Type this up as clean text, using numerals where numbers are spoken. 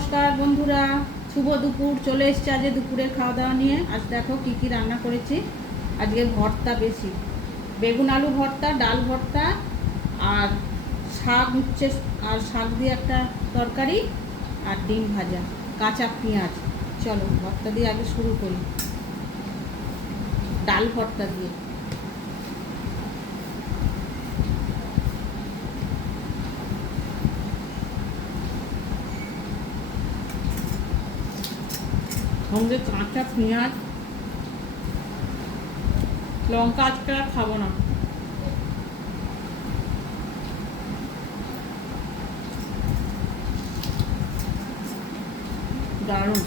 নমস্কার বন্ধুরা, শুভ দুপুর। চলে এসছে আজকে দুপুরের খাওয়া দাওয়া নিয়ে। আজ দেখো কি কি রান্না করেছি। আজকে ভর্তা বেশি, বেগুন আলু ভর্তা, ডাল ভর্তা আর শাক উচ্ছে আর শাক দিয়ে একটা তরকারি আর ডিম ভাজা, কাঁচা পেঁয়াজ। চলো ভর্তা দিয়ে আগে শুরু করি, ডাল ভর্তা দিয়ে। সঙ্গে কাঁচা পেঁয়াজ, লঙ্কা আজকে আর খাবো না। দারুণ।